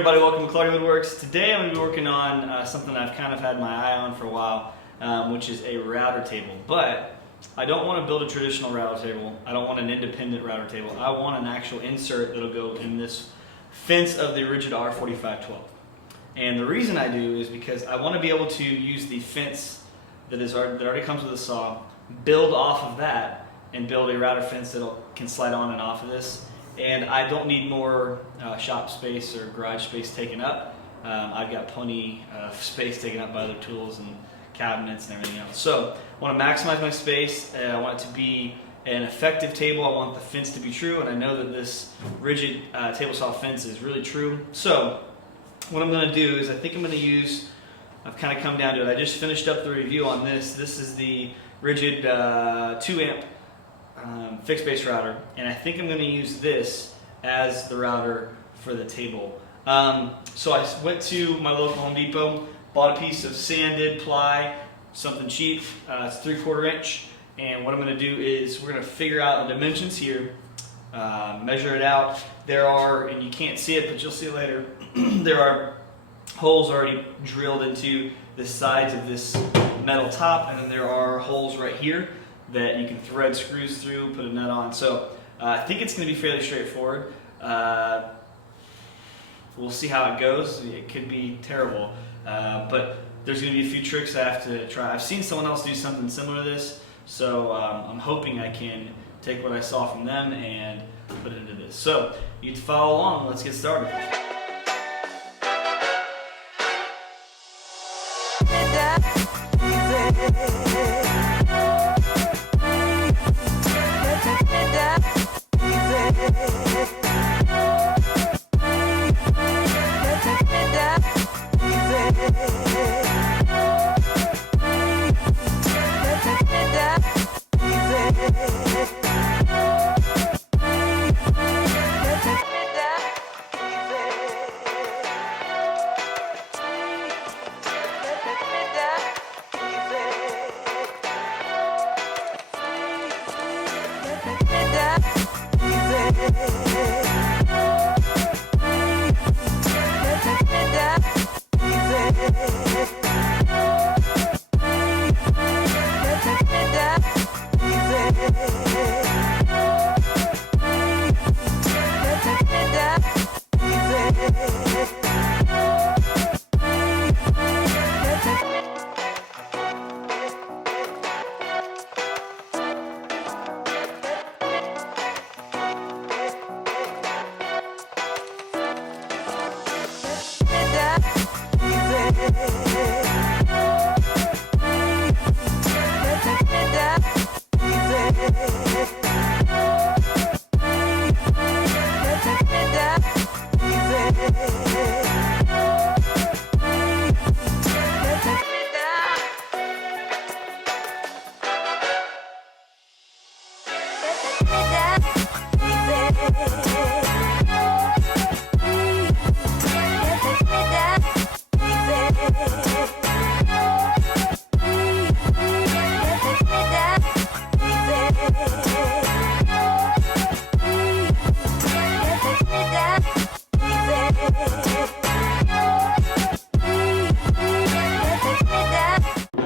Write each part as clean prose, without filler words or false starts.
everybody, welcome to Clardy Woodworks. Today I'm going to be working on something I've kind of had my eye on for a while, which is a router table. But I don't want to build a traditional router table. I don't want an independent router table. I want an actual insert that'll go in this fence of the Ridgid R4512. And the reason I do is because I want to be able to use the fence that already comes with a saw, build off of that, and build a router fence that can slide on and off of this. And I don't need more shop space or garage space taken up. I've got plenty of space taken up by other tools and cabinets and everything else. So I want to maximize my space. I want it to be an effective table. I want the fence to be true, and I know that this Ridgid table saw fence is really true. So what I'm going to do is I think I'm going to use, I've kind of come down to it. I just finished up the review on this. This is the Ridgid 2 amp fixed base router, and I think I'm going to use this as the router for the table. So I went to my local Home Depot, bought a piece of sanded ply, something cheap. It's 3/4 inch, and what I'm going to do is we're going to figure out the dimensions here, measure it out. There are, and you can't see it, but you'll see it later, there are holes already drilled into the sides of this metal top, and then there are holes right here that you can thread screws through, put a nut on. So I think it's going to be fairly straightforward. We'll see how it goes. It could be terrible, but there's going to be a few tricks I have to try. I've seen someone else do something similar to this, so I'm hoping I can take what I saw from them and put it into this. So you can follow along. Let's get started.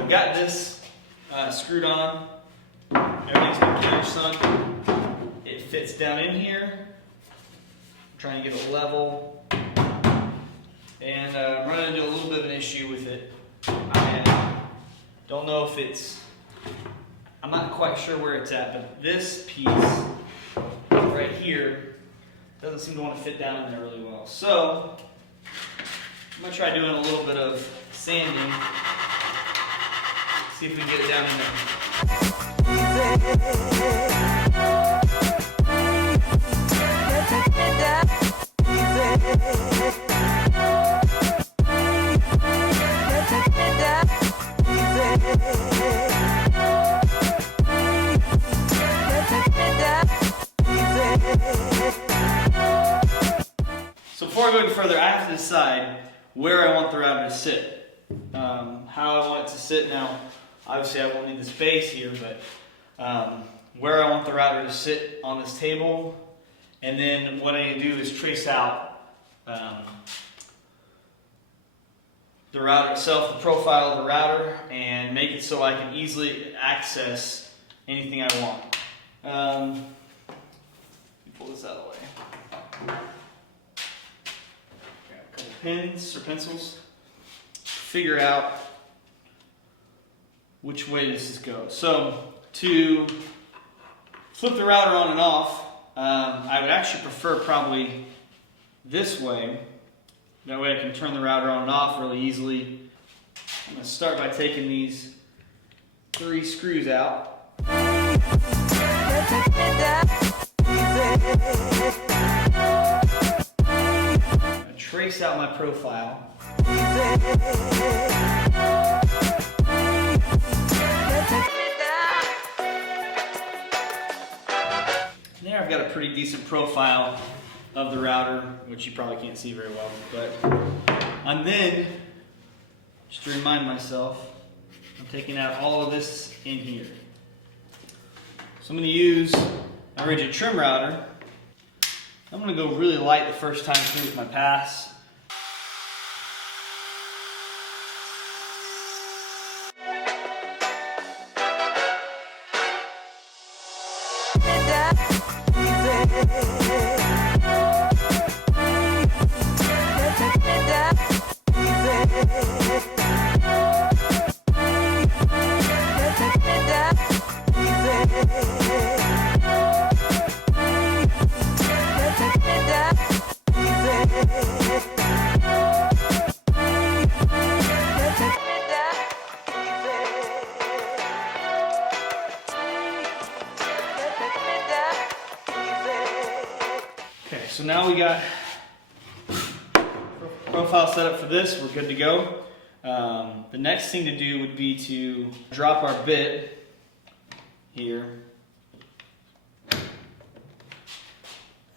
Got this screwed on. Everything's been countersunk. It fits down in here. I'm trying to get it level. And I'm running into a little bit of an issue with it. I don't know if I'm not quite sure where it's at, but this piece right here doesn't seem to want to fit down in there really well. So I'm going to try doing a little bit of sanding. See if we can get it down in there. So before I go any further, I have to decide where I want the router to sit. How I want it to sit now. Obviously I won't need the space here, but where I want the router to sit on this table, and then what I need to do is trace out the router itself, the profile of the router, and make it so I can easily access anything I want. Let me pull this out of the way. Grab a couple pens or pencils. Figure out which way this goes. So to flip the router on and off, I would actually prefer probably this way. That way I can turn the router on and off really easily. I'm going to start by taking these 3 screws out. I trace out my profile. There I've got a pretty decent profile of the router, which you probably can't see very well, but and then, just to remind myself, I'm taking out all of this in here. So I'm going to use my rigid trim router. I'm going to go really light the first time through with my pass. Okay, so now we got profile set up for this. We're good to go. The next thing to do would be to drop our bit here.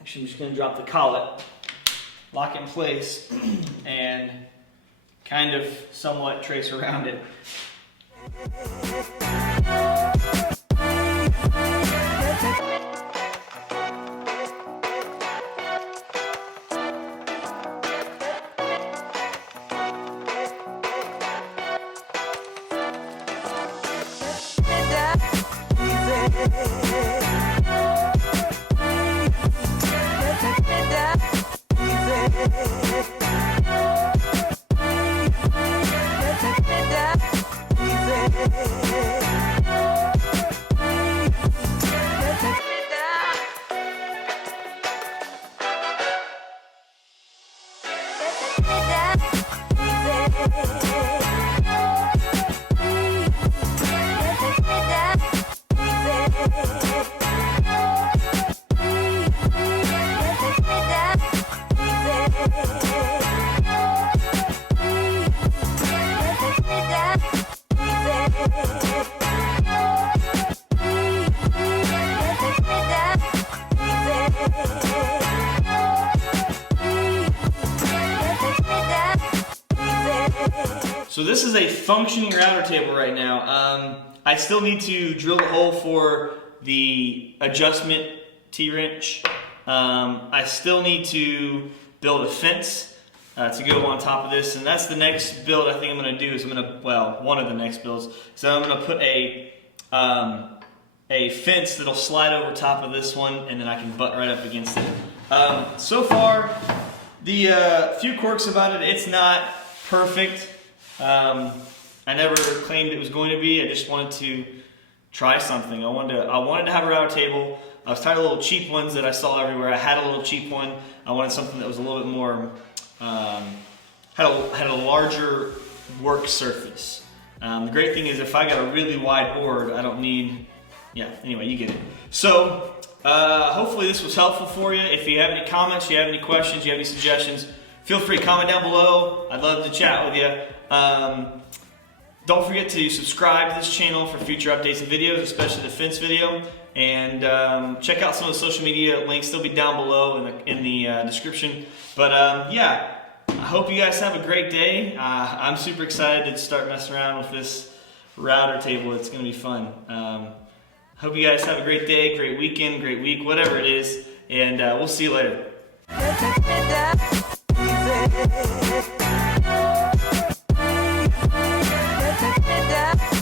Actually, I'm just going to drop the collet, lock it in place, and kind of somewhat trace around it. So this is a functioning router table right now. I still need to drill the hole for the adjustment T-wrench. I still need to build a fence to go on top of this, and that's the next build I think I'm going to do. Is one of the next builds. So I'm going to put a fence that'll slide over top of this one, and then I can butt right up against it. So far, the few quirks about it, it's not perfect. I never claimed it was going to be. I just wanted to try something. I wanted to have a router table. I was tired of little cheap ones that I saw everywhere. I had a little cheap one. I wanted something that was a little bit more had a larger work surface. The great thing is if I got a really wide board, I don't need. Yeah. Anyway, you get it. So hopefully this was helpful for you. If you have any comments, you have any questions, you have any suggestions, feel free to comment down below. I'd love to chat with you. Don't forget to subscribe to this channel for future updates and videos, especially the fence video. And check out some of the social media links. They'll be down below in the description. But yeah, I hope you guys have a great day. I'm super excited to start messing around with this router table. It's going to be fun. Hope you guys have a great day, great weekend, great week, whatever it is. And we'll see you later.